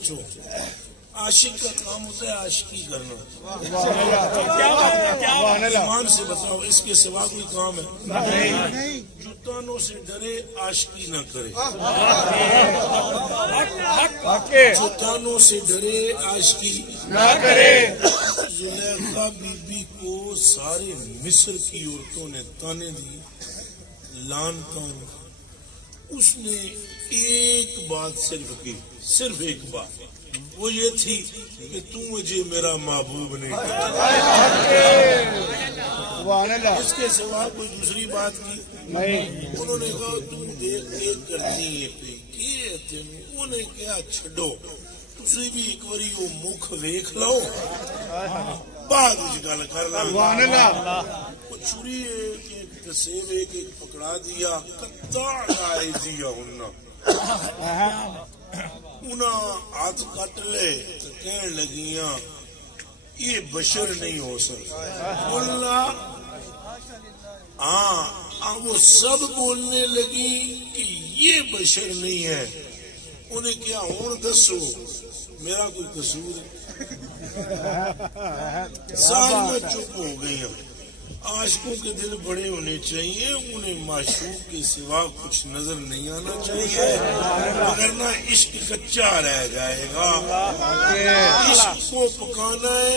بچو، عاشق کا کام ہوتا ہے عاشقی کرنا. ایمان سے بتاؤ اس کے سوا کوئی کام ہے؟ جو تانوں سے ڈرے عاشقی نہ کرے، جو تانوں سے ڈرے عاشقی نہ کرے. زلیخا بی بی کو سارے مصر کی عورتوں نے تانے دی، لان تان. اس نے ایک بات صرف کی، صرف ایک بات، وہ یہ تھی کہ تم مجھے میرا محبوب نہیں کرتا. اس کے سوا کوئی دوسری بات کی نہیں. انہوں نے کہا تم دیکھ دیکھ کرنی ہے پہ انہیں کیا چھڈو، تسی بھی ایک باری وہ مکھ ویکھ لو بعد گل کر لو. وہ چھری سیب ایک پکڑا دیا، قطع دیا انہاں ہاتھ کٹ لے تو کہنے لگیاں یہ بشر نہیں ہو سکتا. ہاں وہ سب بولنے لگی کہ یہ بشر نہیں ہے. انہیں کیا ہوں دسو میرا کوئی قصور ہے؟ ساری چپ ہو گئی. عاشقوں کے دل بڑے ہونے چاہیے، انہیں معشوق کے سوا کچھ نظر نہیں آنا چاہیے، ورنہ عشق کچا رہ جائے گا. عشق کو پکانا ہے.